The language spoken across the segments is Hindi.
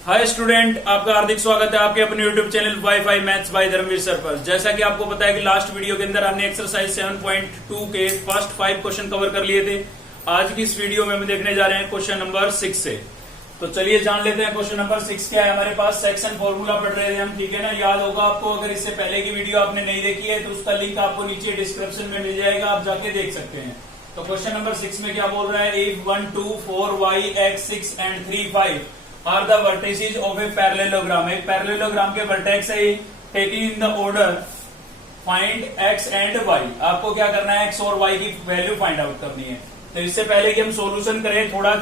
हाय स्टूडेंट, आपका हार्दिक स्वागत है आपके अपने YouTube channel WiFi maths by Dharmveer sir पर। जैसा कि आपको पता है कि लास्ट वीडियो के अंदर हमने एक्सरसाइज 7.2 के फर्स्ट 5 क्वेश्चन कवर कर लिए थे। आज की इस वीडियो में हम देखने जा रहे हैं क्वेश्चन नंबर 6 से। तो चलिए जान लेते हैं क्वेश्चन नंबर 6 क्या है। हमारे पास सेक्शन फॉर्मूला पढ़ रहे थे हम, ठीक है ना। याद होगा आपको, अगर इससे पहले की वीडियो आपने नहीं देखी है तो उसका लिंक आपको नीचे डिस्क्रिप्शन में मिल जाएगा, आप जाके देख सकते हैं। तो क्वेश्चन नंबर 6 में क्या बोल रहा है, if 1 2 4 y x 6 and 3 5 are the vertices of a parallelogram. एक पैरेललोग्राम के वर्टेक्स है, taking in the order find x and y। आपको क्या करना है, x और y की वैल्यू फाइंड आउट करनी है। तो इससे पहले कि हम सॉल्यूशन करें, थोड़ा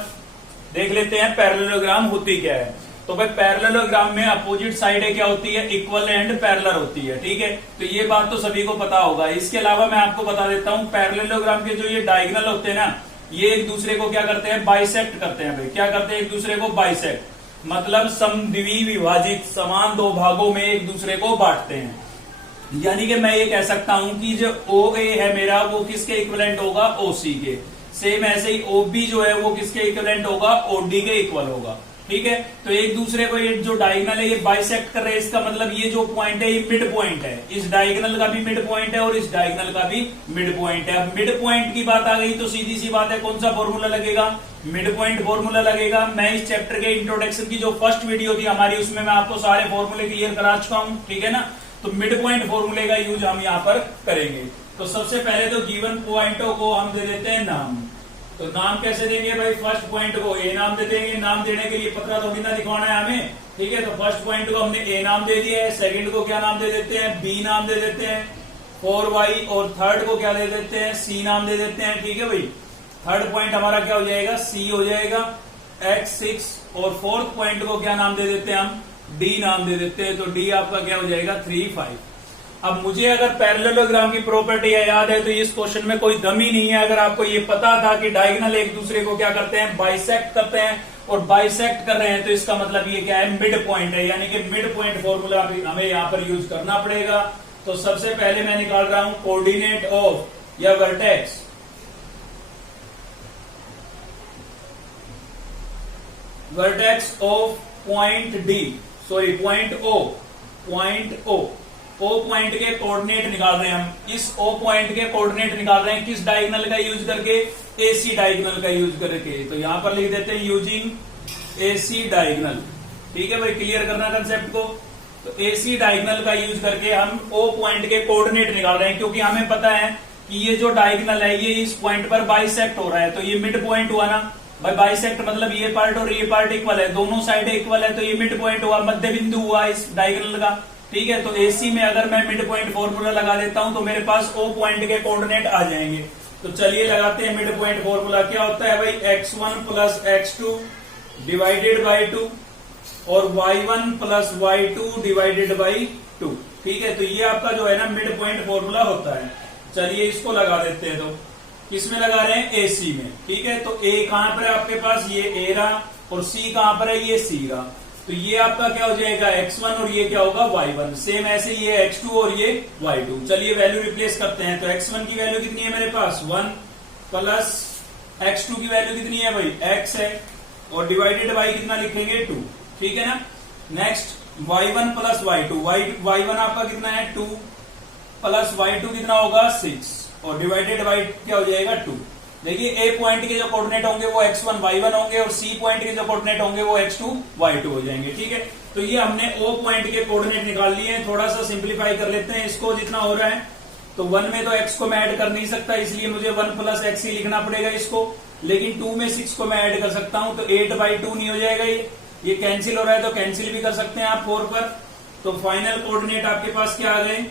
देख लेते हैं पैरेललोग्राम होती क्या है। तो भाई पैरेललोग्राम में अपोजिट साइड क्या होती है, इक्वल एंड पैरेलल होती है, ठीक है। तो ये बात तो सभी को पता होगा। इसके अलावा मैं आपको बता देता हूं, पैरेललोग्राम के जो ये डायगोनल होते हैं ना, ये एक दूसरे को क्या करते हैं, बाइसेक्ट करते हैं। भाई क्या करते हैं, एक दूसरे को बाइसेक्ट मतलब समद्विभाजित समान दो भागों में एक दूसरे को बांटते हैं। यानी कि मैं ये कह सकता हूं कि जो ओ ए है मेरा, वो किसके इक्विवेलेंट होगा, ओ सी के। सेम ऐसे ही ओ बी जो है वो किसके इक्विवेलेंट होगा, ओ डी के इक्वल होगा, ठीक है। तो एक दूसरे को ये जो डायगोनल है ये बाइसेक्ट कर रहे हैं। इसका मतलब ये जो पॉइंट है ये मिड पॉइंट है। इस डायगोनल का भी मिड पॉइंट है और इस डायगोनल का भी मिड पॉइंट है। अब मिड पॉइंट की बात आ गई तो सीधी सी बात है, कौन सा फॉर्मूला लगेगा, मिड पॉइंट फॉर्मूला लगेगा। मैं इस चैप्टर के इंट्रोडक्शन की जो फर्स्ट वीडियो थी हमारी, उसमें मैं आपको सारे फॉर्मूले क्लियर करा चुका हूं, ठीक है ना। तो मिड पॉइंट फॉर्मूले का यूज हम यहाँ पर करेंगे। तो सबसे पहले तो गिवन पॉइंटों को हम दे देते हैं नाम। तो नाम कैसे देंगे भाई, फर्स्ट पॉइंट को ए नाम दे देंगे। नाम देने के लिए पतला थोड़ी ना दिखवाना है हमें, ठीक है। तो फर्स्ट पॉइंट को हमने ए नाम दे दिया है। सेकंड को क्या नाम दे देते हैं, बी नाम दे देते हैं 4y। और थर्ड को क्या दे देते हैं, सी नाम दे देते हैं, ठीक है भाई। थर्ड पॉइंट हमारा क्या हो जाएगा, सी हो जाएगा, x6। और फोर्थ पॉइंट को क्या नाम दे देते हैं हम, डी नाम दे देते हैं। तो डी आपका क्या हो जाएगा, 3 5। अब मुझे अगर पैरेललोग्राम की प्रॉपर्टी याद है तो इस क्वेश्चन में कोई दम ही नहीं है। अगर आपको ये पता था कि डायगोनल एक दूसरे को क्या करते हैं, बाइसेक्ट करते हैं, और बाइसेक्ट कर रहे हैं तो इसका मतलब ये क्या है, मिड पॉइंट है। यानी कि मिड पॉइंट फॉर्मूला हमें यहाँ पर यूज करना पड़ेगा। तो सबसे पहले मैं निकाल रहा हूं कोऑर्डिनेट ऑफ या vertex, vertex of point D, sorry point O, point O. O point के कोऑर्डिनेट निकाल रहे हैं हम। इस ओ पॉइंट के कोऑर्डिनेट निकाल रहे हैं किस डायगोनल का यूज करके, एसी डायगोनल का यूज करके। तो यहां पर लिख देते हैं यूजिंग एसी डायगोनल, ठीक है भाई। क्लियर करना कंसेप्ट को। तो एसी डायगोनल का यूज करके हम ओ पॉइंट के कोऑर्डिनेट निकाल रहे हैं, क्योंकि हमें पता है कि ये जो डायगोनल है ये इस पॉइंट पर बाइसेक्ट हो रहा है। तो ये मिड पॉइंट हुआ ना भाई। बाइसेक्ट मतलब ये पार्ट और ये पार्ट इक्वल है, दोनों साइड इक्वल है, तो ये मिड पॉइंट हुआ, मध्य बिंदु हुआ इस डायगोनल का, ठीक है। तो एसी में अगर मैं मिड पॉइंट फॉर्मूला लगा देता हूं तो मेरे पास ओ पॉइंट के कोऑर्डिनेट आ जाएंगे। तो चलिए लगाते हैं मिड पॉइंट फॉर्मूला। क्या होता है भाई, x1 plus x2 divided by 2 और y1 plus y2 divided by 2, ठीक है। तो ये आपका जो है ना मिड पॉइंट फॉर्मूला होता है। चलिए इसको लगा देते हैं। तो किसमें लगा रहे हैं, एसी में, ठीक है। तो ए कहां पर है आपके पास, ये ए रहा, और सी कहां पर है, ये सी रहा। तो ये आपका क्या हो जाएगा, x1 और ये क्या होगा, y1। सेम ऐसे ये x2 और ये y2। चलिए वैल्यू रिप्लेस करते हैं। तो x1 की वैल्यू कितनी है मेरे पास, 1 प्लस x2 की वैल्यू कितनी है भाई, x है, और डिवाइडेड बाई कितना लिखेंगे, 2, ठीक है ना। Next y1 plus y2, y1 आपका कितना है, 2 प्लस y2 कितना होगा, 6, और डिवाइडेड बाई क्या हो जाएगा, 2। देखिए ए पॉइंट के जो कोऑर्डिनेट होंगे वो x1 y1 होंगे, और सी पॉइंट के जो कोऑर्डिनेट होंगे वो x2 y2 हो जाएंगे, ठीक है। तो ये हमने ओ पॉइंट के कोऑर्डिनेट निकाल लिए हैं। थोड़ा सा सिंप्लीफाई कर लेते हैं इसको जितना हो रहा है। तो 1 में तो x को मैं ऐड कर नहीं सकता, इसलिए मुझे 1 प्लस x ही लिखना पड़ेगा इसको। लेकिन 2 में 6 को मैं ऐड कर सकता हूं, तो 8/2 नहीं हो जाएगा, ये कैंसिल हो रहा है, तो कैंसिल भी कर सकते हैं आप 4 पर। तो फाइनल कोऑर्डिनेट आपके पास क्या आ गए,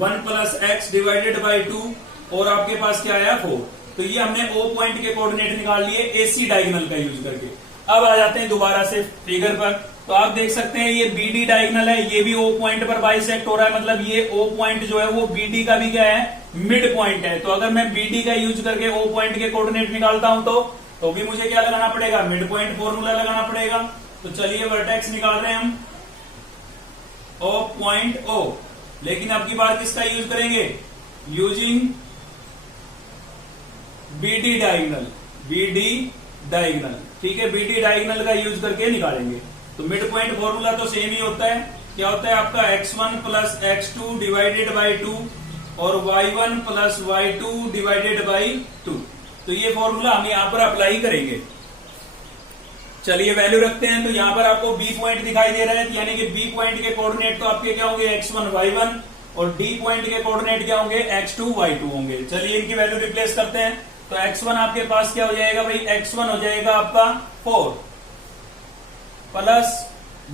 1 प्लस x डिवाइडेड बाई 2, और आपके पास क्या आया, 4। तो ये हमने ओ पॉइंट के कोऑर्डिनेट निकाल लिए एसी डायगोनल का यूज करके। अब आ जाते हैं दोबारा से फिगर पर। तो आप देख सकते हैं ये बीडी डायगोनल है, ये भी ओ पॉइंट पर बाइसेक्ट हो रहा है, मतलब ये ओ पॉइंट जो है वो बीडी का भी क्या है, मिड पॉइंट है। तो अगर मैं बीडी का यूज करके ओ पॉइंट के कोऑर्डिनेट निकालता हूं तो भी मुझे क्या लगाना पड़ेगा, मिड पॉइंट फॉर्मूला लगाना पड़ेगा। तो चलिए वर्टेक्स निकाल रहे हैं हम ओ पॉइंट ओ, लेकिन अब की बार किसका यूज करेंगे, यूजिंग बीडी डायगोनल, ठीक है, बीडी डायगोनल का यूज करके निकालेंगे। तो मिड पॉइंट फॉर्मूला तो सेम ही होता है, क्या होता है आपका x1 plus x2 divided by 2 और y1 plus y2 divided by 2। तो ये फॉर्मूला हम यहां पर अप्लाई करेंगे। चलिए वैल्यू रखते हैं। तो यहां पर आपको बी पॉइंट दिखाई दे रहा है, यानी कि बी पॉइंट के कोऑर्डिनेट तो आपके क्या होंगे x1 y1 और डी पॉइंट के कोऑर्डिनेट क्या होंगे x2 y2 होंगे। चलिए इनकी वैल्यू रिप्लेस करते हैं। तो x1 आपके पास क्या हो जाएगा भाई, x1 हो जाएगा आपका 4 प्लस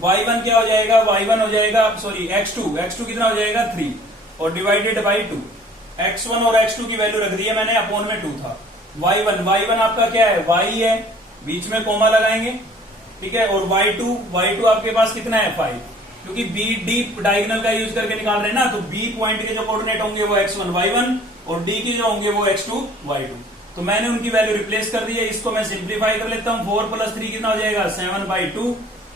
y1 क्या हो जाएगा, y1 हो जाएगा सॉरी x2 कितना हो जाएगा 3 और डिवाइडेड बाई 2। x1 और x2 की वैल्यू रख दी है मैंने, अपॉन में 2 था। y1 आपका क्या है, y है, बीच में कोमा लगाएंगे, ठीक है। और y2 आपके पास कितना है 5, क्योंकि बी डी डायगोनल का यूज करके निकाल रहे हैं ना। तो बी पॉइंट के जो कोऑर्डिनेट होंगे वो x1 y1 और डी के जो होंगे वो x2 y2। तो मैंने उनकी वैल्यू रिप्लेस कर दी है। इसको मैं सिंप्लीफाई कर लेता हूं। 4 प्लस 3 कितना हो जाएगा 7/2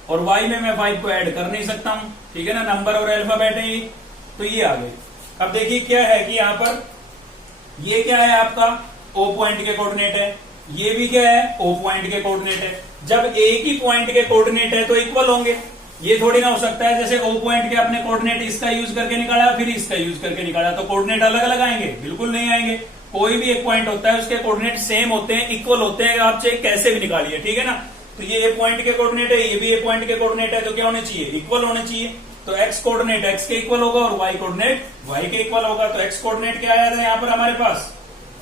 और y में मैं 5 को ऐड कर नहीं सकता हूं, ठीक है ना, नंबर और अल्फाबेट है ये। तो ये आ गई। अब देखिए क्या है कि यहां पर ये क्या है आपका O पॉइंट के कोऑर्डिनेट है, ये भी क्या है O पॉइंट के कोऑर्डिनेट है। जब एक ही पॉइंट के कोऑर्डिनेट है तो इक्वल होंगे। ये थोड़ी ना हो सकता है जैसे O पॉइंट के अपने कोऑर्डिनेट इसका यूज करके निकाला फिर इसका यूज करके निकाला तो कोऑर्डिनेट अलग अलग आएंगे, बिल्कुल नहीं आएंगे। कोई भी एक पॉइंट होता है उसके कोऑर्डिनेट सेम होते हैं, इक्वल होते हैं, आप चाहे कैसे भी निकालिए, ठीक है ना। तो ये ए पॉइंट के कोऑर्डिनेट है, ये भी ए पॉइंट के कोऑर्डिनेट है, तो क्या होने चाहिए, इक्वल होने चाहिए। तो एक्स कोऑर्डिनेट एक्स के इक्वल होगा और वाई कोऑर्डिनेट वाई के इक्वल होगा। तो एक्स कोऑर्डिनेट क्या आया था यहाँ पर हमारे पास,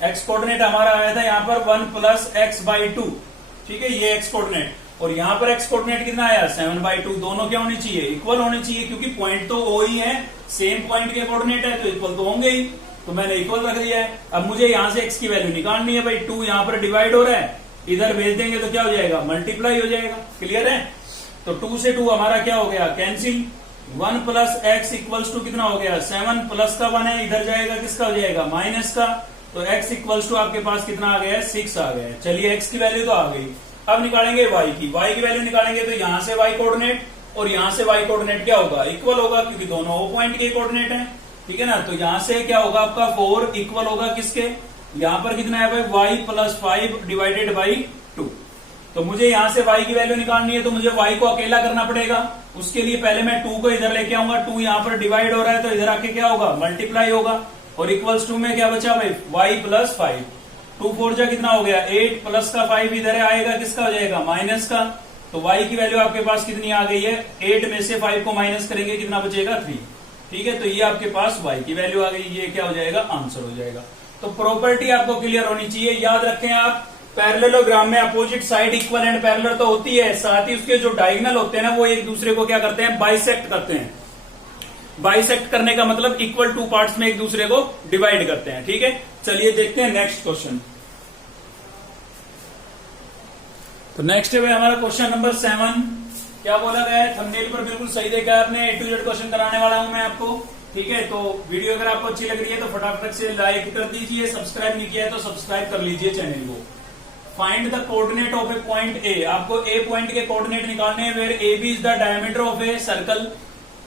एक्स कोऑर्डिनेट हमारा आया था यहाँ पर 1 प्लस x/2, ठीक है, ये एक्स कोऑर्डिनेट। और यहाँ पर एक्स कोऑर्डिनेट कितना आया 7/2। दोनों क्या होने चाहिए, इक्वल होने चाहिए, क्योंकि पॉइंट तो ओ ही है, सेम पॉइंट के कोऑर्डिनेट है तो इक्वल तो होंगे ही। तो मैंने इक्वल रख दिया है। अब मुझे यहाँ से x की वैल्यू निकालनी है भाई। 2 यहाँ पर डिवाइड हो रहा है, इधर भेज देंगे तो क्या हो जाएगा, मल्टीप्लाई हो जाएगा। क्लियर है। तो 2 से 2 हमारा क्या हो गया, cancel. 1 plus x equals to कितना हो गया 7 प्लस का 1 है, इधर जाएगा किसका हो जाएगा माइनस का। तो x इक्वल्स टू आपके पास कितना आ गया है 6 आ गया है। चलिए x की वैल्यू तो आ गई। अब निकालेंगे y की वैल्यू निकालेंगे। तो यहां से y कोऑर्डिनेट और यहां से y कोऑर्डिनेट क्या होगा, इक्वल होगा, क्योंकि दोनों O पॉइंट के कोऑर्डिनेट हैं, ठीक है ना। तो यहां से क्या होगा आपका 4 इक्वल होगा किसके, यहां पर कितना है भाई y प्लस 5 डिवाइडेड बाई 2। तो मुझे यहां से y की वैल्यू निकालनी है तो मुझे y को अकेला करना पड़ेगा। उसके लिए पहले मैं 2 को इधर लेके आऊंगा। 2 यहां पर डिवाइड हो रहा है तो इधर आके क्या होगा, मल्टीप्लाई होगा। और इक्वल्स टू में क्या बचा भाई y प्लस 5। 2 4 जा कितना हो गया 8 प्लस का 5 इधर आएगा किसका हो जाएगा माइनस का। तो y की वैल्यू आपके पास कितनी आ गई है, 8 में से 5 को माइनस करेंगे कितना बचेगा 3, ठीक है। तो ये आपके पास y की वैल्यू आ गई, ये क्या हो जाएगा आंसर हो जाएगा। तो प्रॉपर्टी आपको क्लियर होनी चाहिए। याद रखें आप, पैरेललोग्राम में opposite side equal and parallel तो होती है, साथ ही उसके जो डायगोनल होते हैं ना वो एक दूसरे को क्या करते हैं, बाइसेक्ट करते हैं। बाइसेक्ट करने का मतलब इक्वल 2 पार्ट्स में एक दूसरे को डिवाइड करते हैं, ठीक है। चलिए देखते हैं नेक्स्ट क्वेश्चन। तो नेक्स्ट है हमारा क्वेश्चन नंबर 7। क्या बोला गया है, थंबनेल पर बिल्कुल सही देखा है आपने, A to Z क्वेश्चन कराने वाला हूं मैं आपको, ठीक है। तो वीडियो अगर आपको अच्छी लग रही है तो फटाफट से लाइक कर दीजिए, सब्सक्राइब नहीं किया है तो सब्सक्राइब कर लीजिए चैनल को। Find the coordinate of a point A. आपको ए पॉइंट के कोऑर्डिनेट निकालने हैं, where A B is the diameter of a circle.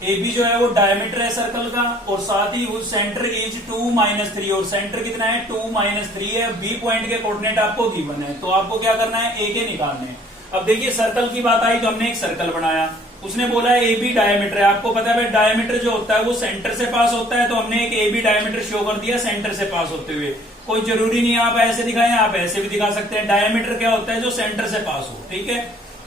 A B जो है वो डायमीटर है सर्कल का, और साथ ही उस सेंटर इज 2-3, और सेंटर कितना है 2-3 है। बी पॉइंट के कोऑर्डिनेट आपको गिवन है, तो आपको क्या करना है, ए के निकालने हैं। अब देखिए सर्कल की बात आई तो हमने एक सर्कल बनाया, उसने बोला है ए बी डायमीटर है। आपको पता है भाई डायमीटर जो होता है वो सेंटर से पास होता है, तो हमने एक ए बी डायमीटर शो कर दिया सेंटर से पास होते हुए। कोई जरूरी नहीं है आप ऐसे दिखाएं, आप ऐसे भी दिखा सकते हैं। डायमीटर क्या होता है, जो सेंटर से पास हो, ठीक है।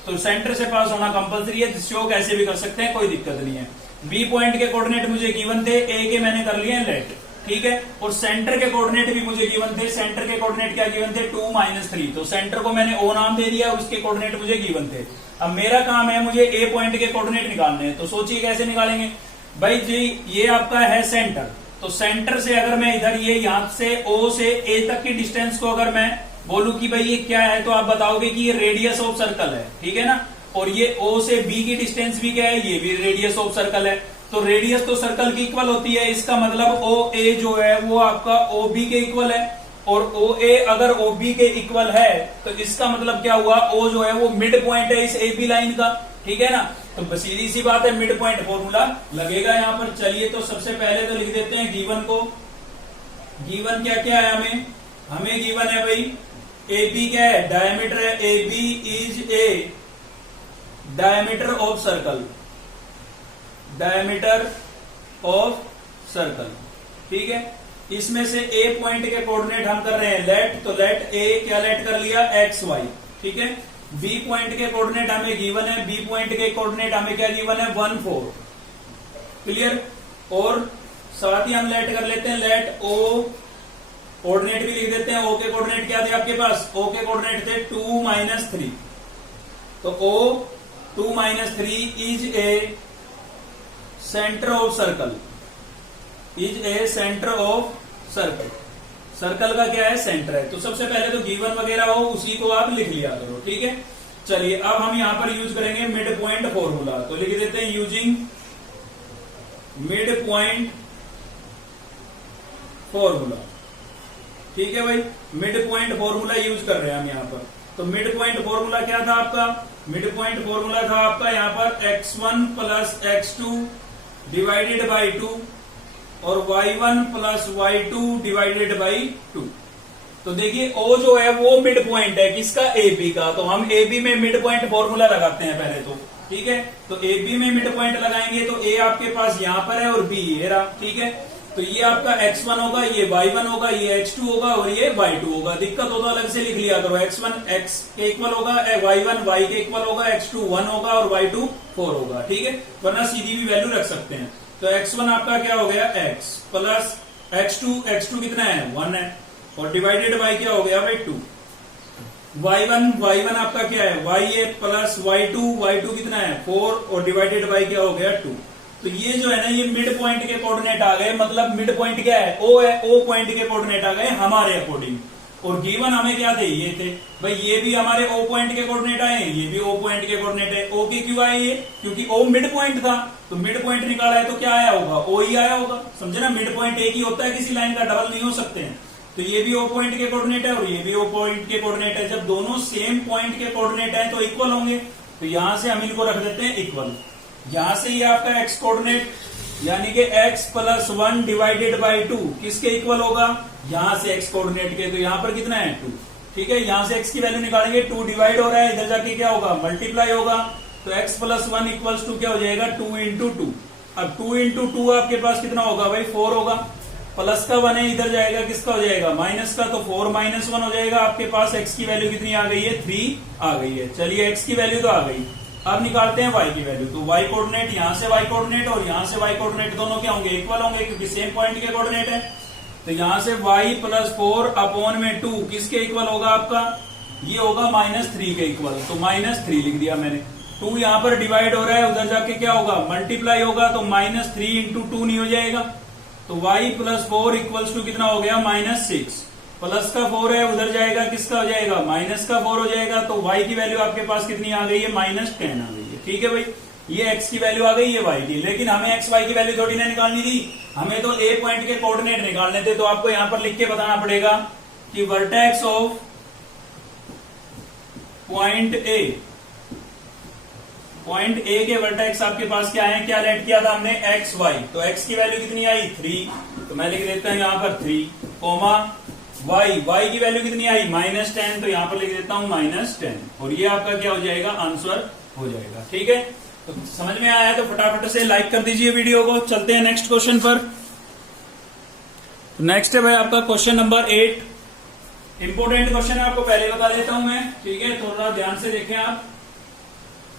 तो सेंटर से पास होना कंपलसरी है, शो कैसे भी कर सकते हैं, कोई दिक्कत नहीं है। बी पॉइंट के कोऑर्डिनेट मुझे गिवन थे, ए के मैंने कर लिए लेट, ठीक है। और सेंटर के कोऑर्डिनेट भी मुझे गिवन थे। सेंटर के कोऑर्डिनेट क्या गिवन थे 2-3, तो सेंटर को मैंने ओ नाम दे दिया, उसके कोऑर्डिनेट मुझे गिवन थे। अब मेरा काम है मुझे ए पॉइंट के कोऑर्डिनेट निकालने हैं। तो सोचिए कैसे निकालेंगे भाई जी, ये आपका है सेंटर, तो सेंटर से अगर मैं इधर ये यहां से ओ से ए तक की डिस्टेंस को अगर मैं बोलूं कि भाई ये क्या है, तो आप बताओगे कि ये रेडियस ऑफ सर्कल है, ठीक है ना। और ये ओ से बी की डिस्टेंस भी क्या है, ये भी रेडियस ऑफ सर्कल है। तो रेडियस तो सर्कल की इक्वल होती है, इसका मतलब ओ ए जो है वो आपका ओ बी के इक्वल है। और ओ ए अगर ओ बी के इक्वल है तो इसका मतलब क्या हुआ, ओ जो है वो मिड पॉइंट है इस ए बी लाइन का, ठीक है ना। तो सीधी सी बात है, मिड पॉइंट फॉर्मूला लगेगा यहाँ पर। चलिए तो सबसे पहले तो लिख देते हैं गिवन को। गिवन क्या क्या है हमें गिवन है भाई ए बी क्या है, डायमीटर है, A B is a diameter of circle, diameter of circle, ठीक है। इसमें से ए पॉइंट के कोऑर्डिनेट हम कर रहे हैं लेट, तो लेट ए क्या लेट कर लिया एक्स वाई, ठीक है। बी पॉइंट के कोऑर्डिनेट हमें गिवन है, बी पॉइंट के कोऑर्डिनेट हमें क्या गिवन है 1 4, क्लियर। और साथ ही हम लेट कर लेते हैं लेट ओ, कोऑर्डिनेट भी लिख देते हैं। ओ के कोऑर्डिनेट क्या थे आपके पास, ओ के कोऑर्डिनेट थे 2 - 3, तो ओ 2 - 3 is a centre of circle, is a centre of circle. Circle का क्या है, सेंटर है। तो सबसे पहले तो गिवन वगैरह हो उसी को आप लिख लिया करो, ठीक है। चलिए अब हम यहां पर यूज करेंगे मिड पॉइंट फॉर्मूला, तो लिख देते हैं यूजिंग मिड पॉइंट फॉर्मूला, ठीक है भाई। मिड पॉइंट फॉर्मूला यूज कर रहे हैं हम यहां पर। तो मिड पॉइंट फॉर्मूला क्या था आपका, मिड पॉइंट फॉर्मूला था आपका यहां पर x1 + x2 डिवाइडेड बाई 2 और y1 + y2 डिवाइडेड बाई 2। तो देखिए ओ जो है वो मिड पॉइंट है किसका, ए बी का। तो हम ए बी में मिड पॉइंट फॉर्मूला लगाते हैं पहले तो, ठीक है। तो ए बी में मिड पॉइंट लगाएंगे तो ए आपके पास यहां पर है और बी ये रहा, ठीक है। तो ये आपका x1 होगा, ये y1 होगा, ये x2 होगा और ये y2 होगा। दिक्कत हो तो अलग से लिख लिया करो, x1 x के इक्वल होगा, y1 y के इक्वल होगा, x2 1 होगा और y2 4 होगा, ठीक है। वरना सीधी भी वैल्यू रख सकते हैं। तो x1 आपका क्या हो गया x प्लस x2 कितना है 1 है और डिवाइडेड बाई क्या हो गया भाई 2। y1 आपका क्या है y है प्लस y2 कितना है 4 और डिवाइडेड बाई क्या हो गया 2। तो ये जो है ना ये मिड पॉइंट के कोऑर्डिनेट आ गए, मतलब मिड पॉइंट क्या है o है, o पॉइंट के कोऑर्डिनेट आ गए हमारे अकॉर्डिंग। और गिवन हमें क्या थे, ये थे भाई, ये भी हमारे o पॉइंट के कोऑर्डिनेट आए, ये भी o पॉइंट के कोऑर्डिनेट है। o के क्यों आए ये, क्योंकि o मिड पॉइंट था, तो मिड पॉइंट निकाला है तो क्या आया होगा, o ही आया होगा, समझे ना। मिड पॉइंट एक ही होता है, किसी लाइन का डबल नहीं हो सकते हैं। तो ये भी o पॉइंट के कोऑर्डिनेट है और ये भी o पॉइंट के कोऑर्डिनेट है। जब दोनों सेम पॉइंट के कोऑर्डिनेट है तो इक्वल होंगे, तो यहां से हम इनको रख देते हैं इक्वल। यहां से ये आपका x कोऑर्डिनेट यानी कि x + 1 डिवाइडेड बाई 2 किसके इक्वल होगा, यहां से x कोऑर्डिनेट के। तो यहां पर कितना है 2, ठीक है। यहां से x की वैल्यू निकालेंगे, 2 डिवाइड हो रहा है, इधर जाके क्या होगा मल्टीप्लाई होगा। तो x + 1 इक्वल्स टू क्या हो जाएगा 2 × 2। अब 2 × 2 आपके पास कितना होगा भाई 4 होगा। प्लस का 1 है, इधर जाएगा किसका हो जाएगा माइनस का, तो 4 - 1 हो जाएगा। आपके पास x की वैल्यू कितनी आ गई है 3 आ गई है। चलिए x की वैल्यू तो आ गई, अब निकालते हैं y की वैल्यू। तो y कोऑर्डिनेट यहां से y कोऑर्डिनेट और यहां से y कोऑर्डिनेट दोनों क्या होंगे इक्वल होंगे, क्योंकि सेम पॉइंट के कोऑर्डिनेट है। तो यहां से y + 4 अपॉन में 2 किसके इक्वल होगा आपका, ये होगा -3 के इक्वल। तो -3 लिख दिया मैंने। 2 यहां पर डिवाइड हो रहा है, उधर जाके क्या होगा मल्टीप्लाई होगा, तो -3 × 2 नहीं हो जाएगा। तो y + 4 इक्वल्स टू कितना हो गया -6। प्लस का 4 है, उधर जाएगा किसका हो जाएगा माइनस का 4 हो जाएगा। तो y की वैल्यू आपके पास कितनी आ गई है -10 आ गई है, ठीक है भाई। ये x की वैल्यू आ गई है y की, लेकिन हमें x y की वैल्यू थोड़ी ना निकालनी थी, हमें तो a पॉइंट के कोऑर्डिनेट निकालने थे। तो आपको यहां पर लिख के बताना पड़ेगा कि vertex of point a, point a के वर्टेक्स आपके पास क्या है, क्या लेट किया था हमने x y। तो x की वैल्यू कितनी आई 3, तो मैं लिख देता हूं यहां पर 3 कोमा y की वैल्यू कितनी आई -10, तो यहां पर लिख देता हूं -10 और ये आपका क्या हो जाएगा आंसर हो जाएगा, ठीक है। तो समझ में आया तो फटाफट से लाइक कर दीजिए वीडियो को। चलते हैं नेक्स्ट क्वेश्चन पर। नेक्स्ट है भाई आपका क्वेश्चन नंबर 8। इंपोर्टेंट क्वेश्चन है, आपको पहले बता देता हूं मैं, ठीक है। थोड़ा ध्यान से देखें आप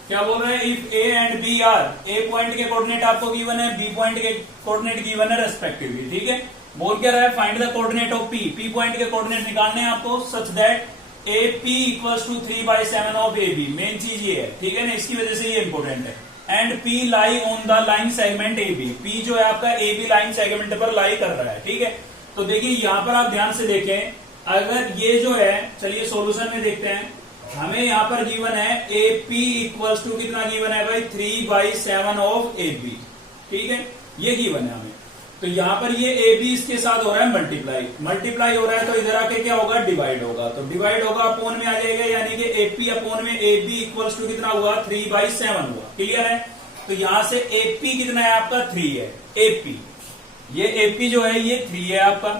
क्या बोल रहे हैं। If A and B are, A point के कोऑर्डिनेट आपको गिवन है, बी पॉइंट के कोऑर्डिनेट गिवन है रेस्पेक्टिवली, ठीक है। बोल क्या रहा है find the coordinate of P, P point के कोऑर्डिनेट निकालने हैं आपको such that A P equals to 3/7 of A B. Main चीज ये है, ठीक है ना, इसकी वजह से ये इंपोर्टेंट है। And P lie on the line segment A B, P जो है आपका ए बी लाइन सेगमेंट पर लाई कर रहा है, ठीक है। तो देखिए यहां पर आप ध्यान से देखें, अगर ये जो है, चलिए सॉल्यूशन में देखते हैं। हमें यहां पर गिवन है ए पी इक्वल्स टू कितना गिवन है भाई 3/7 ऑफ ए बी, ठीक है, ये गिवन है हमें। तो यहां पर ये ए बी इसके साथ हो रहा है मल्टीप्लाई हो रहा है, तो इधर आके क्या होगा डिवाइड होगा। तो डिवाइड होगा अपोन में आ जाएगा, यानी कि एपी अपोन में ए बी इक्वल्स टू कितना हुआ 3/7 हुआ, क्लियर है। तो यहां से एपी कितना है आपका 3 है, एपी ये एपी जो है ये 3 है आपका,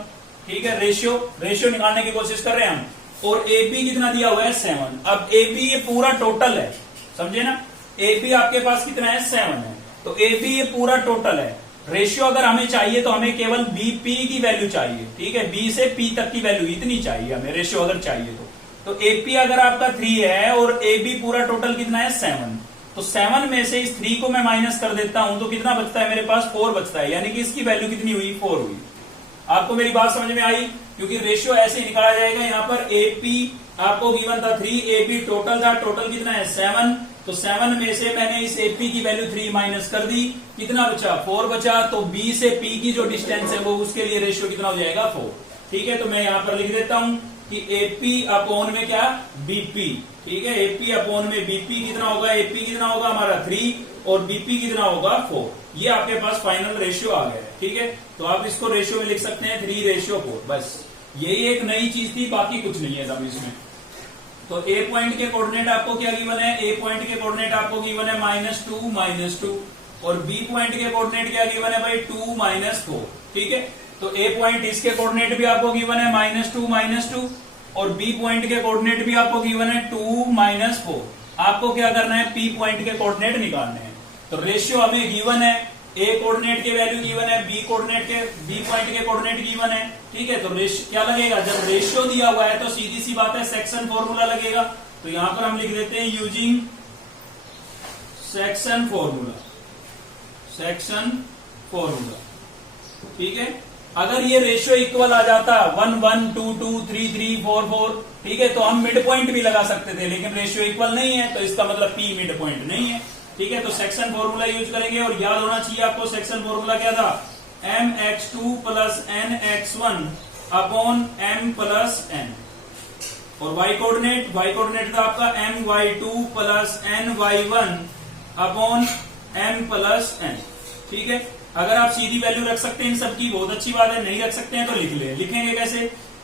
ठीक है। रेशियो निकालने की कोशिश कर रहे हैं हम, और एपी कितना दिया हुआ है 7। अब एपी ये पूरा टोटल है, समझे ना, ए बी आपके पास कितना है 7 है, तो ए बी ये पूरा टोटल है। रेशियो अगर हमें चाहिए तो हमें केवल बी पी की वैल्यू चाहिए, ठीक है, बी से पी तक की वैल्यू इतनी चाहिए हमें रेशियो अगर चाहिए तो एपी अगर आपका 3 है और ए बी पूरा टोटल कितना है 7, तो 7 में से इस 3 को मैं माइनस कर देता हूं तो कितना बचता है मेरे पास 4 बचता है, यानी कि इसकी वैल्यू कितनी हुई 4 हुई। आपको मेरी बात समझ में आई, क्योंकि रेशियो ऐसे निकाला जाएगा। यहाँ पर एपी आपको गिवन था 3, एपी टोटल था, टोटल कितना है 7, तो 7 में से मैंने इस एपी की वैल्यू 3 माइनस कर दी, कितना बचा 4 बचा, तो बी से पी की जो डिस्टेंस है वो उसके लिए रेशियो कितना हो जाएगा 4, ठीक है। तो मैं यहाँ पर लिख देता हूं कि एपी अपॉन में क्या बीपी, ठीक है, एपी अपॉन में बीपी कितना होगा, एपी कितना होगा हमारा 3 और बीपी कितना होगा 4, ये आपके पास फाइनल रेशियो आ गया है, ठीक है। तो आप इसको रेशियो में लिख सकते हैं 3:4, बस यही एक नई चीज थी, बाकी कुछ नहीं है सब इसमें। तो ए पॉइंट के कोऑर्डिनेट आपको क्या गिवन है, ए पॉइंट के कोऑर्डिनेट आपको गिवन है -2 और बी पॉइंट के कोऑर्डिनेट क्या गिवन है भाई 2 -4, ठीक है। तो ए पॉइंट इसके कोऑर्डिनेट भी आपको गिवन है -2 और बी पॉइंट के कोऑर्डिनेट भी आपको गिवन है 2 4। आपको क्या करना है, पी पॉइंट के कोऑर्डिनेट निकालने हैं। तो रेशियो हमें गिवन है, ए कोऑर्डिनेट के वैल्यू गिवन है, बी पॉइंट के कोऑर्डिनेट गिवन है, ठीक है। तो क्या लगेगा, जब रेशियो दिया हुआ है तो सीधी सी बात है सेक्शन फॉर्मूला लगेगा। तो यहां पर हम लिख देते हैं यूजिंग सेक्शन फॉर्मूला, ठीक है। अगर ये रेशियो इक्वल आ जाता 1 1 2 2 3 3 4 4, ठीक है, तो हम मिड पॉइंट भी लगा सकते थे, लेकिन रेशियो इक्वल नहीं है तो इसका मतलब पी मिड पॉइंट नहीं है, ठीक है। तो सेक्शन फॉर्मूला यूज करेंगे और याद होना चाहिए आपको सेक्शन फॉर्मूला क्या था, mx2 + nx1 upon m + n। और y कोऑर्डिनेट था आपका my2 + ny1 upon m + n, ठीक है। अगर आप सीधी वैल्यू रख सकते हैं इन सबकी बहुत अच्छी बात है, नहीं रख सकते हैं तो लिख ले। लिखेंगे कैसे,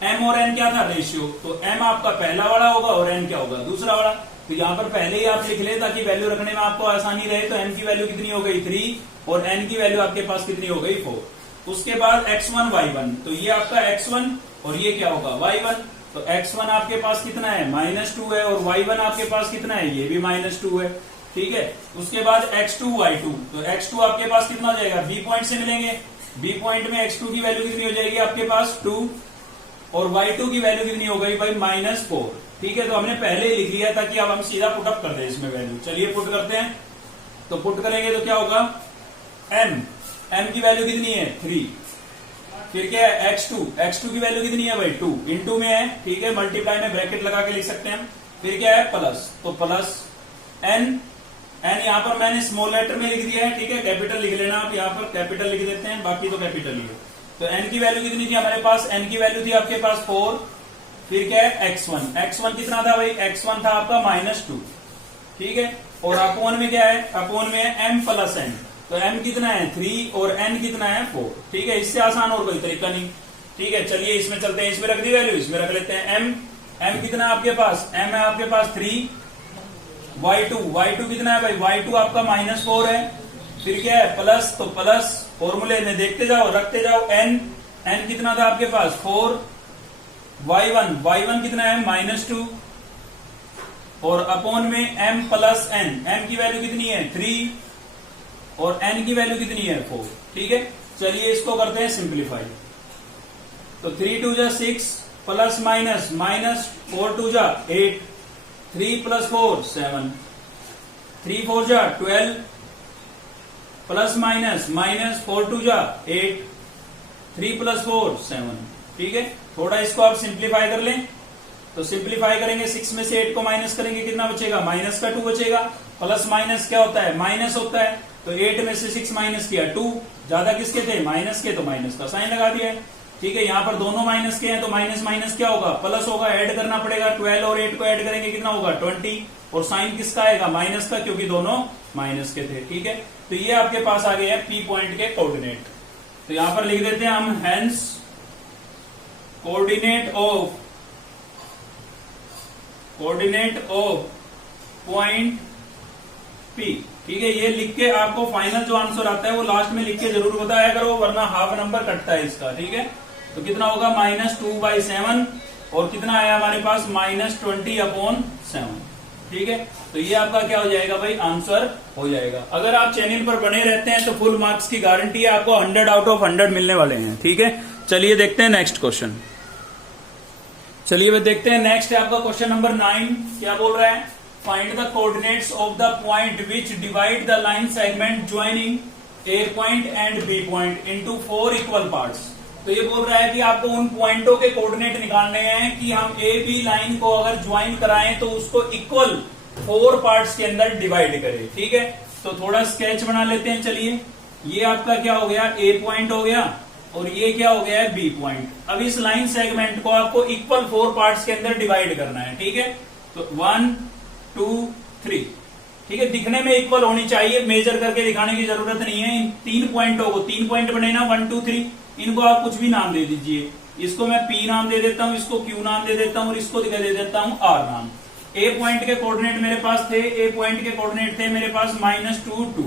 m और n क्या था रेशियो, तो m आपका पहला वाला होगा और n क्या होगा दूसरा वाला। तो यहाँ पर पहले ही आप लिख ले ताकि वैल्यू रखने में आपको आसानी रहे। तो m की वैल्यू कितनी हो गई 3 और n की वैल्यू आपके पास कितनी हो गई 4। उसके बाद x1 y1, तो ये आपका x1 और ये क्या होगा y1। तो x1 आपके पास कितना है -2 है और y1 आपके पास कितना है, ये भी -2 है, ठीक है। उसके बाद x2 y2, तो x2 आपके पास कितना हो जाएगा, बी पॉइंट से मिलेंगे, बी पॉइंट में x2 की वैल्यू कितनी हो जाएगी आपके पास 2 और y2 की वैल्यू कितनी हो गई भाई -4, ठीक है। तो हमने पहले ही लिख लिया था कि अब हम सीधा पुटअप कर दें इसमें वैल्यू। चलिए पुट करते हैं, तो पुट करेंगे तो क्या होगा, m की वैल्यू कितनी है 3, फिर क्या है x2 की वैल्यू कितनी है भाई 2, इंटू में है, ठीक है, मल्टीप्लाई में ब्रैकेट लगा के लिख सकते हैं। फिर क्या है प्लस, तो प्लस n यहाँ पर मैंने स्मॉल लेटर में लिख दिया है, ठीक है, कैपिटल लिख लेना आप, यहाँ पर कैपिटल लिख देते हैं, बाकी तो कैपिटल ही है। तो n की वैल्यू कितनी थी हमारे पास, n की वैल्यू थी आपके पास 4, फिर क्या है x1 कितना था भाई, x1 था आपका -2, ठीक है। और अपोन में क्या है, अपोन में है m + n, तो m कितना है 3 और n कितना है 4, ठीक है। इससे आसान और कोई तरीका नहीं, ठीक है। चलिए इसमें चलते हैं, इसमें रख दी वैल्यू, इसमें रख लेते हैं m कितना है आपके पास, m है आपके पास 3, y2 कितना है भाई, y2 आपका -4 है, फिर क्या है प्लस, तो प्लस फॉर्मूले में देखते जाओ रखते जाओ, n कितना था आपके पास 4, y1 कितना है -2 और अपॉन में m + n, m की वैल्यू कितनी है 3 और n की वैल्यू कितनी है 4, ठीक है। चलिए इसको करते हैं सिंप्लीफाई, तो 3 2 जा 6 प्लस माइनस -4 2 जा 8, 3 + 4 7, 3 4 जा 12 प्लस माइनस -4 2 जा 8, 3 + 4 7, ठीक है। थोड़ा इसको आप सिंप्लीफाई कर लें, तो सिंप्लीफाई करेंगे 6 में से 8 को माइनस करेंगे, कितना बचेगा माइनस का 2 बचेगा, प्लस माइनस क्या होता है माइनस होता है, तो 8 में से 6 माइनस किया 2, ज्यादा किसके थे माइनस के, तो माइनस का साइन लगा दिया है, ठीक है। यहाँ पर दोनों माइनस के हैं तो माइनस माइनस क्या होगा प्लस होगा, ऐड करना पड़ेगा, 12 और 8 को ऐड करेंगे कितना होगा 20 और साइन किसका आएगा माइनस का, क्योंकि दोनों माइनस के थे, ठीक है। तो ये आपके पास आ गए हैं पी पॉइंट के कोऑर्डिनेट। तो यहां पर लिख देते हैं हम hence coordinate of point P, ठीक है। ये लिख के आपको फाइनल जो आंसर आता है वो लास्ट में लिख के जरूर बताया करो, वरना हाफ नंबर कटता है इसका, ठीक है। तो कितना होगा -2/7 और कितना आया हमारे पास -20/7, ठीक है, तो ये आपका क्या हो जाएगा भाई, आंसर हो जाएगा। अगर आप चैनल पर बने रहते हैं तो फुल मार्क्स की गारंटी है, आपको 100 आउट ऑफ 100 मिलने वाले हैं। ठीक है, चलिए देखते हैं नेक्स्ट क्वेश्चन। चलिए वे देखते हैं नेक्स्ट है आपका क्वेश्चन नंबर 9। क्या बोल रहा है, find the coordinates of the point which divide the line segment joining A point and B point into 4 equal parts. तो ये बोल रहा है कि आपको उन पॉइंटों के कोऑर्डिनेट निकालने हैं कि हम ए बी लाइन को अगर ज्वाइन कराएं तो उसको इक्वल 4 पार्ट्स के अंदर डिवाइड करें। ठीक है, तो थोड़ा स्केच बना लेते हैं। चलिए, ये आपका क्या हो गया, ए पॉइंट हो गया और ये क्या हो गया है, बी पॉइंट। अब इस लाइन सेगमेंट को आपको इक्वल 4 पार्ट्स के अंदर डिवाइड करना है। ठीक है, तो 1 2 3, ठीक है, दिखने में इक्वल होनी चाहिए, मेजर करके दिखाने की जरूरत नहीं है। इन 3 पॉइंटों को, 3 पॉइंट बने ना 1 2 3, इनको आप कुछ भी नाम दे दीजिए। इसको मैं P नाम दे देता हूं, इसको Q नाम दे देता हूं और इसको दे देता हूं R नाम। A पॉइंट के कोऑर्डिनेट मेरे पास थे, A पॉइंट के कोऑर्डिनेट थे मेरे पास -2 2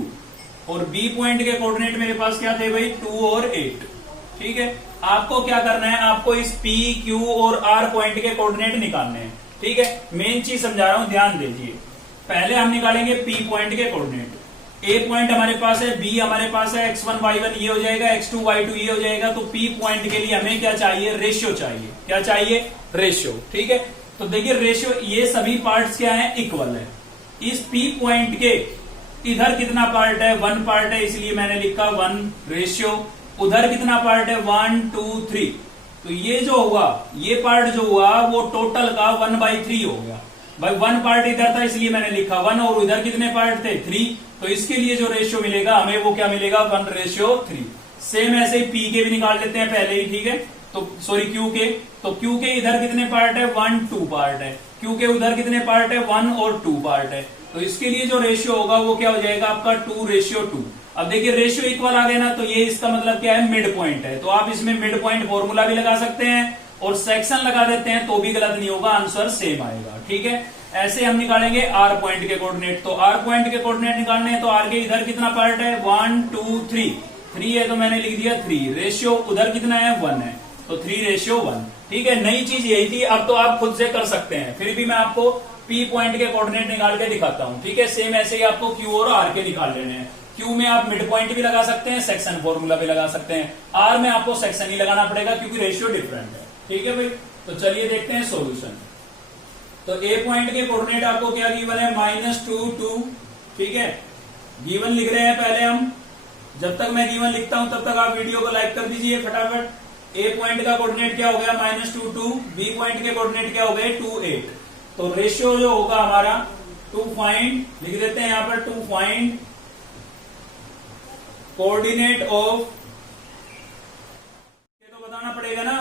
और B पॉइंट के कोऑर्डिनेट मेरे पास क्या थे भाई, 2 और 8। ठीक है, आपको क्या करना है, आपको इस P Q और R पॉइंट के कोऑर्डिनेट निकालने हैं। ठीक है, मेन चीज समझा रहा हूं, ध्यान दीजिए। पहले हम निकालेंगे P पॉइंट के कोऑर्डिनेट। A पॉइंट हमारे पास है, B हमारे पास है, x1 y1 ये हो जाएगा, x2 y2 ये हो जाएगा। तो P पॉइंट के लिए हमें क्या चाहिए, रेशियो चाहिए। क्या चाहिए, रेशियो। ठीक है, तो देखिए रेशियो, ये सभी पार्ट्स क्या है, इक्वल है। इस P पॉइंट के इधर कितना पार्ट है, 1 पार्ट है, इसलिए मैंने लिखा 1 रेशियो। उधर कितना पार्ट है, 1 2 3। तो ये जो होगा, ये पार्ट जो हुआ वो टोटल का 1/3 हो गया। भाई 1 पार्ट इधर था इसलिए मैंने लिखा 1 और उधर कितने पार्ट थे, 3। तो इसके लिए जो रेशियो मिलेगा हमें वो क्या मिलेगा, 1:3। सेम ऐसे ही P के भी निकाल लेते हैं पहले ही। ठीक है, तो सॉरी Q के, तो Q के इधर कितने पार्ट है, 1 2 पार्ट है। Q के उधर कितने पार्ट है, 1 और 2 पार्ट है। तो इसके लिए जो रेशियो होगा वो क्या हो जाएगा आपका 2:2। अब देखिए रेशियो इक्वल आ गया ना, तो ये इसका मतलब क्या है, मिड पॉइंट है। तो आप इसमें मिड पॉइंट फॉर्मूला भी लगा सकते हैं और सेक्शन लगा देते हैं तो भी गलत नहीं होगा, आंसर सेम आएगा। ठीक है, ऐसे हम निकालेंगे R पॉइंट के कोऑर्डिनेट। तो R पॉइंट के कोऑर्डिनेट निकालने हैं तो R के इधर कितना पार्ट है, 1 2 3 3 है, तो मैंने लिख दिया 3। रेशियो उधर कितना है, 1 है, तो 3:1। ठीक है, नई चीज यही थी, अब तो आप खुद से कर सकते हैं, फिर भी मैं आपको P पॉइंट के कोऑर्डिनेट निकाल के दिखाता हूं। ठीक है, सेम ऐसे ही आपको Q और R के निकाल लेने हैं। Q में आप मिड पॉइंट भी लगा सकते हैं, सेक्शन फॉर्मूला भी लगा सकते हैं। R में आपको सेक्शन ही लगाना पड़ेगा क्योंकि रेशियो डिफरेंट है। ठीक है भाई, तो चलिए देखते हैं सोल्यूशन। तो A पॉइंट के कोऑर्डिनेट आपको क्या गिवन है, -2 2। ठीक है, गिवन लिख रहे हैं पहले हम। जब तक मैं गिवन लिखता हूं तब तक आप वीडियो को लाइक कर दीजिए फटाफट। A पॉइंट का कोऑर्डिनेट क्या हो गया, -2 2। B पॉइंट के कोऑर्डिनेट क्या हो गए, 2 8। तो रेशियो जो होगा हमारा, टू फाइंड, लिख देते हैं यहां पर, टू फाइंड कोऑर्डिनेट ऑफ, ये तो बताना पड़ेगा ना,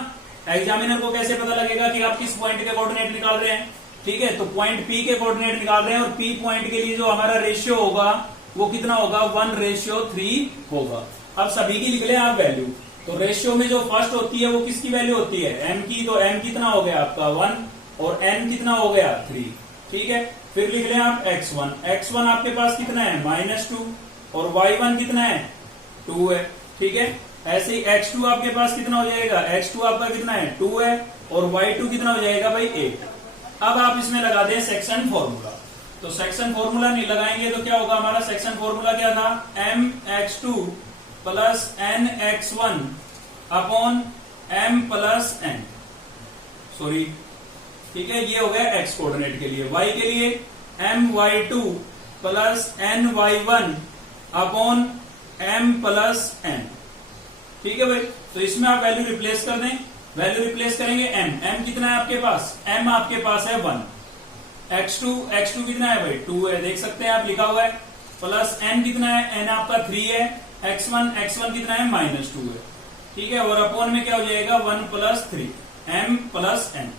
एग्जामिनर को कैसे पता लगेगा कि आप किस पॉइंट के कोऑर्डिनेट निकाल रहे हैं। ठीक है, तो पॉइंट P के कोऑर्डिनेट निकाल रहे हैं और P पॉइंट के लिए जो हमारा रेशियो होगा वो कितना होगा, 1:3 होगा। अब सभी की लिख लें आप वैल्यू। तो रेशियो में जो फर्स्ट होती है वो किसकी वैल्यू होती है, M की। तो M कितना हो गया आपका 1 और N कितना हो गया 3। ठीक है, फिर लिख लें आप x1। x1 आपके पास कितना है, -2 और y1 कितना है, 2 है। ठीक है, ऐसे ही x2 आपके पास कितना हो जाएगा, x2 आपका कितना है, 2 है और y2 कितना हो जाएगा भाई, 8। अब आप इसमें लगा दें सेक्शन फॉर्मूला। तो सेक्शन फॉर्मूला नहीं लगाएंगे तो क्या होगा, हमारा सेक्शन फॉर्मूला क्या था, mx2 plus nx1 upon m plus n। Sorry, ठीक है, ये हो गया x कोऑर्डिनेट के लिए। y के लिए my2 plus ny1 upon m plus n। ठीक है भाई, तो इसमें आप वैल्यू रिप्लेस कर दें। वैल्यू रिप्लेस करेंगे m कितना है आपके पास, m आपके पास है 1। x2 कितना है भाई, 2 है, देख सकते हैं आप लिखा हुआ है। प्लस n कितना है, n आपका 3 है। x1 कितना है, -2 है। ठीक है, और अपॉन में क्या हो जाएगा, 1 plus 3 m plus n।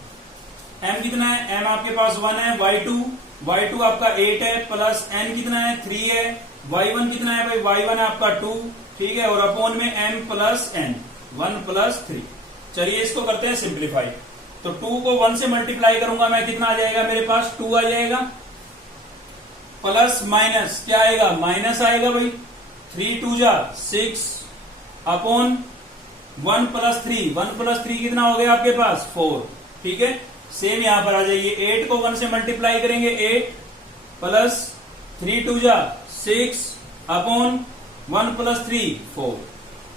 m कितना है, m आपके पास 1 है। y2 आपका 8 है, प्लस n कितना है, 3 है। y1 कितना है भाई, y1 आपका 2। ठीक है, और अपॉन में m प्लस n, 1 प्लस 3। चलिए इसको करते हैं सिंप्लीफाई। तो 2 को 1 से मल्टीप्लाई करूंगा मैं, कितना आ जाएगा मेरे पास, 2 आ जाएगा। प्लस माइनस क्या आएगा, माइनस आएगा भाई, 3 2 जा 6 अपॉन 1 प्लस 3। 1 प्लस 3 कितना हो गया आपके पास, 4। ठीक है, सेम यहां पर आ जाइए। 8 को 1 से मल्टीप्लाई करेंगे 8 प्लस 3 2 जा 6 अपॉन 1 प्लस 3 4,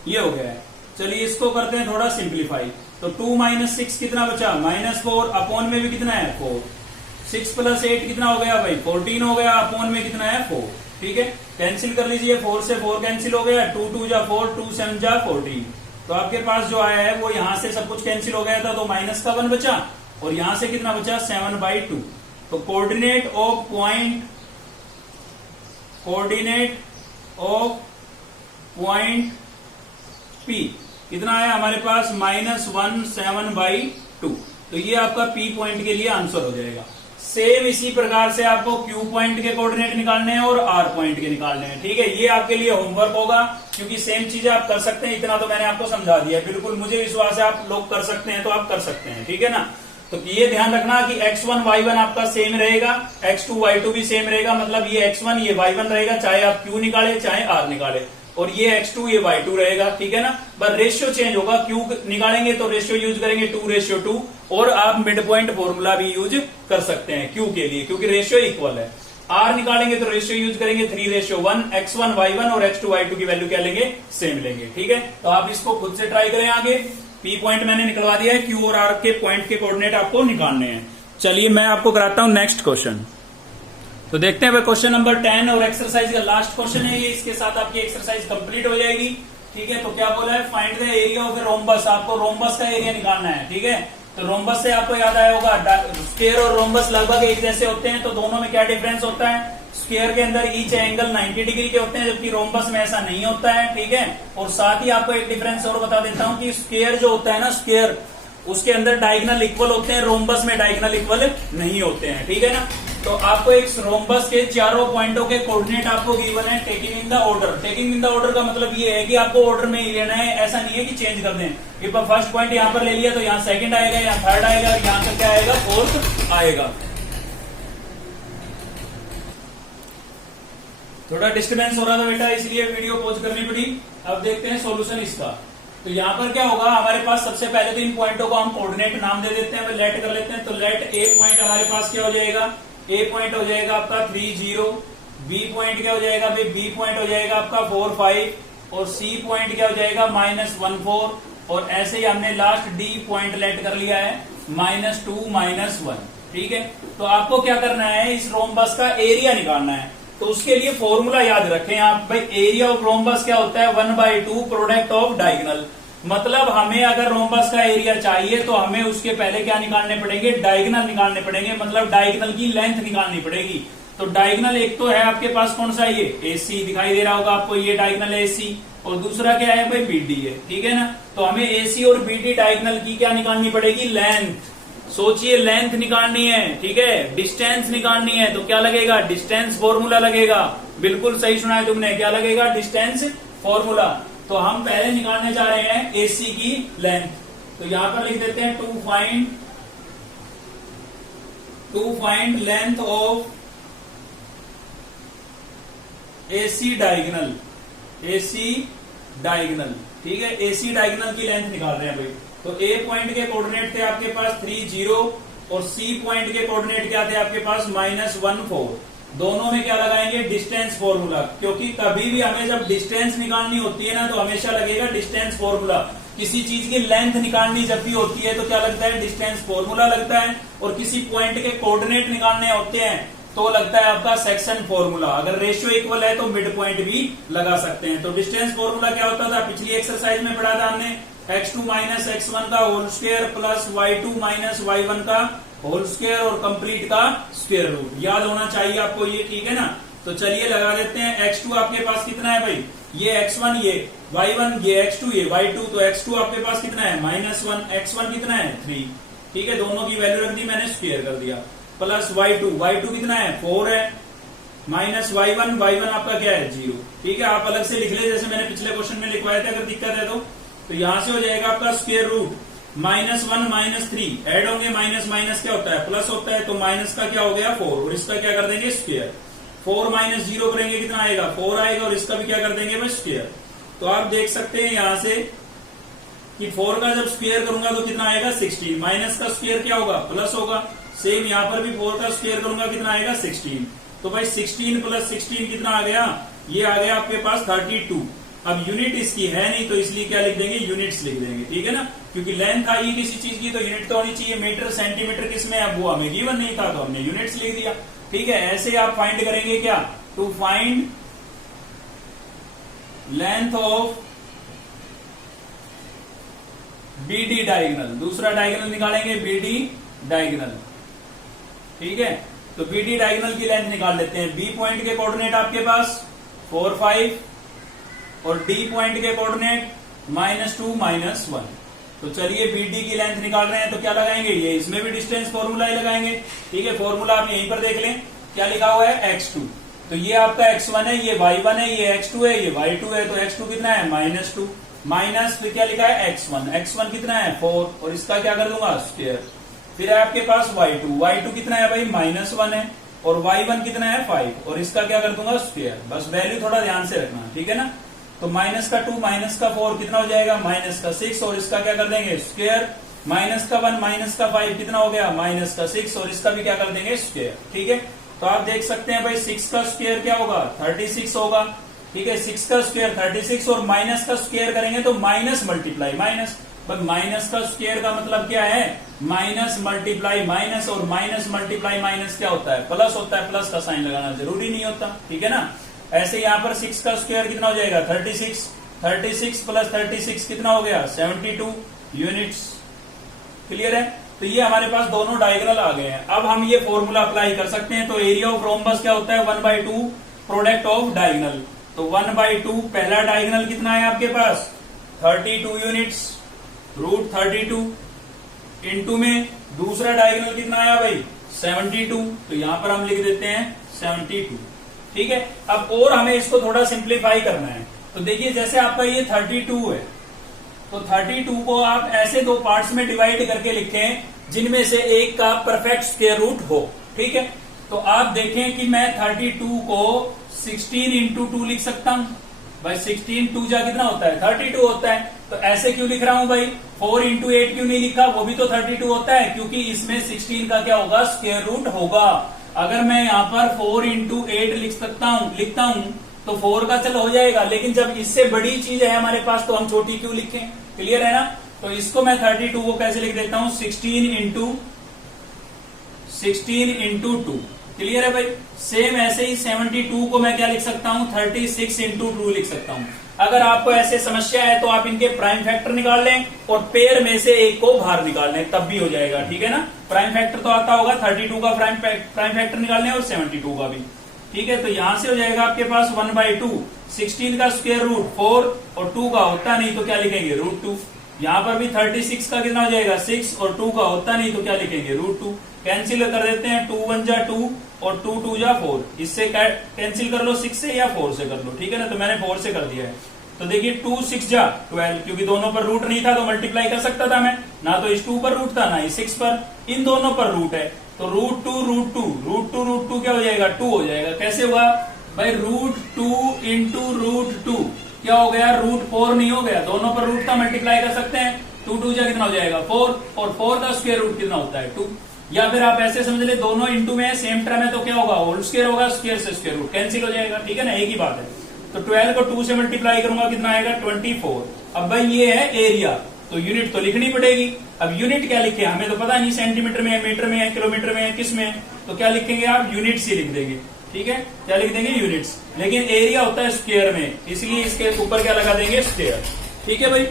ये हो गया है। चलिए इसको करते हैं थोड़ा सिंप्लीफाई। तो 2 माइनस 6 कितना बचा, -4, अपॉन में भी कितना है 4, 6 प्लस 8 कितना हो गया भाई 14 हो गया, अपॉन में कितना है 4। ठीक है, कैंसिल कर लीजिए, 4 से 4 कैंसिल हो गया, 2 2 जा 4, 2 7 जा 14। तो आपके पास जो आया है वो यहां से सब कुछ कैंसिल हो गया था, तो माइनस का 1 बचा, और यहां से कितना बचा 7/2। तो कोऑर्डिनेट ऑफ पॉइंट P कितना आया हमारे पास -1 7/2। तो ये आपका P पॉइंट के लिए आंसर हो जाएगा। सेम इसी प्रकार से आपको Q पॉइंट के कोऑर्डिनेट निकालने हैं और R पॉइंट के निकालने हैं। ठीक है, ये आपके लिए होमवर्क होगा, क्योंकि सेम चीजें आप कर सकते हैं, इतना तो मैंने आपको समझा दिया है। बिल्कुल मुझे विश्वास है आप लोग कर सकते हैं, तो आप कर सकते हैं। ठीक है ना, तो ये ध्यान रखना कि x1 y1 आपका सेम रहेगा, x2 y2 भी सेम रहेगा, मतलब ये x1 ये y1 रहेगा, चाहे आप Q निकाले चाहे R निकाले, और ये x2 ये y2 रहेगा। ठीक है ना, बस रेशियो चेंज होगा, Q निकालेंगे तो रेशियो यूज करेंगे 2:2, और आप मिड पॉइंट फॉर्मूला भी यूज कर सकते हैं Q के लिए, क्योंकि रेशियो इक्वल है। R निकालेंगे तो रेशियो यूज करेंगे 3:1, x1 y1 और x2 y2 की वैल्यू क्या लेंगे, सेम लेंगे। ठीक है, तो आप इसको खुद से ट्राई करें आगे। P पॉइंट मैंने निकलवा दिया है, Q और R के पॉइंट के कोऑर्डिनेट आपको निकालने हैं। चलिए मैं आपको कराता हूं नेक्स्ट क्वेश्चन। तो देखते हैं क्वेश्चन नंबर 10 और एक्सरसाइज का लास्ट क्वेश्चन है ये, इसके साथ आपकी एक्सरसाइज कंप्लीट हो जाएगी। ठीक है, तो क्या बोला है, find the area of a rhombus. आपको रोम्बस का एरिया निकालना है। ठीक है, तो रोम्बस से आपको याद आया होगा स्क्वायर और रोम्बस लगभग एक जैसे होते हैं, तो दोनों में क्या डिफरेंस होता है, स्क्वायर के अंदर ईच एंगल 90 डिग्री के होते हैं, जबकि रोम्बस में ऐसा नहीं होता है। ठीक है, और साथ ही आपको एक डिफरेंस और बता देता हूं कि स्क्वायर जो होता है ना, स्क्वायर उसके अंदर डायगोनल इक्वल होते हैं, रोम्बस में डायगोनल इक्वल नहीं होते हैं। ठीक है ना, तो आपको एक रोम्बस के चारों पॉइंटों के कोऑर्डिनेट आपको गिवन है taking in the order. Taking in the order का मतलब ये है कि आपको ऑर्डर में ही लेना है, ऐसा नहीं है कि चेंज कर दें कि फर्स्ट पॉइंट यहां पर ले लिया तो यहां सेकंड आएगा, यहां थर्ड आएगा, और यहां तक क्या आएगा, फोर्थ आएगा। थोड़ा डिस्टर्बेंस हो रहा था बेटा, इसलिए वीडियो पॉज करनी पड़ी। अब देखते हैं सॉल्यूशन इसका। तो यहाँ पर क्या होगा, हमारे पास सबसे पहले तो इन पॉइंटों को हम कोऑर्डिनेट नाम दे देते हैं, लेट कर लेते हैं। तो लेट ए पॉइंट हमारे पास क्या हो जाएगा, ए पॉइंट हो जाएगा आपका 3 0, बी पॉइंट क्या हो जाएगा भाई, बी पॉइंट हो जाएगा आपका 4 5, और सी पॉइंट क्या हो जाएगा -1 4, और ऐसे ही हमने लास्ट डी पॉइंट लेट कर लिया है -2 -1। ठीक है, तो आपको क्या करना है, इस रोम्बस का एरिया निकालना है। तो उसके लिए फॉर्मूला याद रखें आप भाई, एरिया ऑफ रोम्बस क्या होता है, 1/2 प्रोडक्ट ऑफ डायगोनल। मतलब हमें अगर रोम्बस का एरिया चाहिए तो हमें उसके पहले क्या निकालने पड़ेंगे, डायगोनल निकालने पड़ेंगे, मतलब डायगोनल की लेंथ निकालनी पड़ेगी। तो डायगोनल एक तो है आपके पास कौन सा, ये AC दिखाई दे रहा होगा आपको, ये डायगोनल AC, और दूसरा क्या है भाई BD है। ठीक है ना, तो हमें AC और BD डायगोनल की क्या निकालनी पड़ेगी, लेंथ। सोचिए लेंथ निकालनी है, ठीक है, डिस्टेंस निकालनी है, तो क्या लगेगा, डिस्टेंस फॉर्मूला लगेगा। बिल्कुल सही सुना है तुमने, क्या लगेगा, डिस्टेंस फॉर्मूला। तो हम पहले निकालने जा रहे हैं AC की लेंथ। तो यहां पर लिख देते हैं to find length of AC diagonal, AC diagonal. ठीक है, AC डायगोनल की लेंथ निकाल रहे हैं भाई। तो A पॉइंट के कोऑर्डिनेट थे आपके पास 3 0, और C पॉइंट के कोऑर्डिनेट क्या थे आपके पास -1 4। दोनों में क्या लगाएंगे, डिस्टेंस फॉर्मूला, क्योंकि कभी भी हमें जब डिस्टेंस निकालनी होती है ना, तो हमेशा लगेगा डिस्टेंस फॉर्मूला। किसी चीज की लेंथ निकालनी जब भी होती है तो क्या लगता है, डिस्टेंस फॉर्मूला लगता है, और किसी पॉइंट के कोऑर्डिनेट निकालने होते हैं तो लगता है आपका सेक्शन फॉर्मूला। अगर रेशियो इक्वल है तो मिड पॉइंट भी लगा सकते हैं। तो डिस्टेंस फॉर्मूला क्या होता था, पिछली एक्सरसाइज में पढ़ा था हमने, x2 - x1 का whole square plus y2 - y1 का होल स्क्वायर और कंप्लीट का स्क्वायर रूट। याद होना चाहिए आपको ये, ठीक है ना। तो चलिए लगा देते हैं, x2 आपके पास कितना है भाई, ये x1 ये y1 ये x2 ये y2, तो x2 आपके पास कितना है -1, x1 कितना है 3। ठीक है, दोनों की वैल्यू रख दी मैंने, स्क्वायर कर दिया, प्लस y2 कितना है 4 है, माइनस y1 आपका क्या है 0। ठीक है, आप अलग से लिख ले जैसे मैंने पिछले क्वेश्चन में लिखवाया था, अगर दिक्कत है तो यहां से हो जाएगा आपका स्क्वायर रूट -1 -3 ऐड होंगे, माइनस माइनस क्या होता है प्लस होता है, तो माइनस का क्या हो गया 4, और इसका क्या कर देंगे स्क्वायर। 4 - 0 करेंगे कितना आएगा 4 आएगा, और इसका भी क्या कर देंगे बस स्क्वायर। तो आप देख सकते हैं यहां से कि 4 का जब स्क्वायर करूंगा तो कितना आएगा 16, माइनस का स्क्वायर क्या होगा प्लस होगा। सेम यहां पर भी 4 का स्क्वायर करूंगा कितना आएगा 16, तो भाई 16 प्लस 16 कितना आ गया, ये आ गया आपके पास 32। अब यूनिट इसकी है नहीं तो इसलिए क्या लिख देंगे, यूनिट्स लिख देंगे, ठीक है ना, क्योंकि लेंथ आई किसी चीज की तो यूनिट तो होनी चाहिए। मीटर सेंटीमीटर किसमें, अब वो हमें गिवन नहीं था तो हमने यूनिट्स लिख दिया, ठीक है। ऐसे आप फाइंड करेंगे क्या, to find length of BD diagonal, दूसरा डायगोनल निकालेंगे BD डायगोनल, ठीक है। तो BD डायगोनल की लेंथ निकाल लेते हैं। B पॉइंट के कोऑर्डिनेट आपके पास 4, 5 और D पॉइंट के कोऑर्डिनेट -2, -1। तो चलिए BD की लेंथ निकाल रहे हैं तो क्या लगाएंगे, ये इसमें भी डिस्टेंस फॉर्मूला ही लगाएंगे, ठीक है। फॉर्मूला आप यहीं पर देख लें, क्या लिखा हुआ है, x2। तो ये आपका x1 है, ये y1 है, ये x2 है, ये y2 है। तो x2 कितना है, -2 माइनस फिर क्या लिखा है x1, x1 कितना है 4 और इसका क्या कर दूंगा स्क्वायर। फिर है आपके पास y2, y2 कितना है भाई -1 है और y1 कितना है 5 और इसका क्या कर दूंगा स्क्वायर। बस वैल्यू थोड़ा ध्यान से रखना, ठीक है ना। तो -2 -4 कितना हो जाएगा, -6 और इसका क्या कर देंगे स्क्वायर। -1 -5 कितना हो गया, -6 और इसका भी क्या कर देंगे स्क्वायर, ठीक है। तो आप देख सकते हैं भाई 6 का स्क्वायर क्या होगा, 36 होगा, ठीक है। 6 का स्क्वायर 36 और माइनस का स्क्वायर करेंगे तो माइनस मल्टीप्लाई माइनस, पर माइनस का स्क्वायर का मतलब क्या है, माइनस मल्टीप्लाई माइनस, और माइनस मल्टीप्लाई माइनस क्या होता है, प्लस होता है। प्लस का साइन लगाना जरूरी नहीं होता, ठीक है ना। ऐसे यहाँ पर 6 का स्क्वायर कितना हो जाएगा 36, 36 प्लस 36 कितना हो गया 72 यूनिट्स। क्लियर है। तो ये हमारे पास दोनों डायगोनल आ गए हैं। अब हम ये फॉर्मूला अप्लाई कर सकते हैं। तो एरिया ऑफ रोम्बस क्या होता है, 1/2 प्रोडक्ट ऑफ डायगोनल। तो 1/2 पहला डायगोनल कितना है आपके पास 32 यूनिट्स, √32 इंटू में दूसरा डायगोनल कितना आया भाई 72। तो यहां पर हम लिख देते हैं 72, ठीक है। अब और हमें इसको थोड़ा सिंप्लीफाई करना है। तो देखिए जैसे आपका ये 32 है तो 32 को आप ऐसे दो पार्ट्स में डिवाइड करके लिखें जिनमें से एक का परफेक्ट स्क्वायर रूट हो, ठीक है। तो आप देखें कि मैं 32 को 16 इंटू 2 लिख सकता हूं भाई। 16 2 जा कितना होता है 32 होता है। तो ऐसे क्यों लिख रहा हूं भाई, 4 इंटू 8 क्यों नहीं लिखा, वो भी तो 32 होता है, क्योंकि इसमें 16 का क्या होगा स्क्वायर रूट होगा। अगर मैं यहाँ पर 4 इंटू 8 लिखता हूं तो 4 का चलो हो जाएगा, लेकिन जब इससे बड़ी चीज है हमारे पास तो हम छोटी क्यों लिखें। क्लियर है ना। तो इसको मैं 32 को कैसे लिख देता हूं 16 इंटू 2। क्लियर है भाई। सेम ऐसे ही 72 को मैं क्या लिख सकता हूं 36 इंटू 2 लिख सकता हूं। अगर आपको ऐसे समस्या है तो आप इनके प्राइम फैक्टर निकाल लें और पेयर में से एक को बाहर निकाल लें, तब भी हो जाएगा, ठीक है ना। प्राइम फैक्टर तो आता होगा 32 का प्राइम फैक्टर निकाल लें और 72 का भी, ठीक है। तो यहां से हो जाएगा आपके पास 1/2, 16 का स्क्वायर रूट 4 और 2 का होता नहीं तो क्या लिखेंगे √2। यहां पर भी 36 का कितना हो जाएगा 6 और 2 का होता नहीं तो क्या लिखेंगे √2। कैंसिल कर देते हैं, 2 1 जा 2 और 2 2 जा 4। इससे कैंसिल कर लो 6 से या 4 से कर लो, ठीक है ना। तो मैंने 4 से कर दिया है। तो देखिए 2 6 जा 12, क्योंकि दोनों पर रूट नहीं था तो मल्टीप्लाई कर सकता था मैं, ना तो इस 2 पर रूट था ना इस 6 पर, इन दोनों पर रूट है। तो √2 क्या हो जाएगा 2 हो जाएगा। कैसे हुआ भाई √2 इंटू √2 क्या हो गया √4 नहीं हो गया, दोनों पर रूट था मल्टीप्लाई कर सकते हैं। 2 2 जा कितना हो जाएगा 4 और 4 का स्क्वायर रूट कितना होता है 2। या फिर आप ऐसे समझ ले दोनों इंटू में सेम टर्म है तो क्या होगा होल स्क्वायर होगा, स्क्वायर से स्क्वायर रूट कैंसिल हो जाएगा, ठीक है ना, एक ही बात है। तो 12 को 2 से मल्टीप्लाई करूंगा कितना आएगा 24। अब भाई ये है एरिया तो यूनिट तो लिखनी पड़ेगी। अब यूनिट क्या लिखे हमें तो पता नहीं, सेंटीमीटर में है, मीटर में है, किलोमीटर में है, किस में है, तो क्या लिखेंगे आप यूनिट्स ही लिख देंगे, ठीक है। क्या लिख देंगे यूनिट्स, लेकिन एरिया होता है स्क्वायर में, इसलिए इसके ऊपर क्या लगा देंगे स्क्वायर, ठीक है भाई।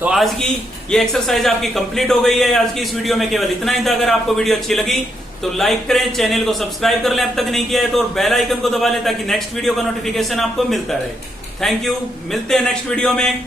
तो आज की ये एक्सरसाइज आपकी कंप्लीट हो गई है। आज की इस वीडियो में केवल इतना ही था। अगर आपको वीडियो अच्छी लगी तो लाइक करें, चैनल को सब्सक्राइब कर लें अब तक नहीं किया है तो, और बेल आइकन को दबा लें ताकि नेक्स्ट वीडियो का नोटिफिकेशन आपको मिलता रहे। थैंक यू, मिलते हैं नेक्स्ट वीडियो में।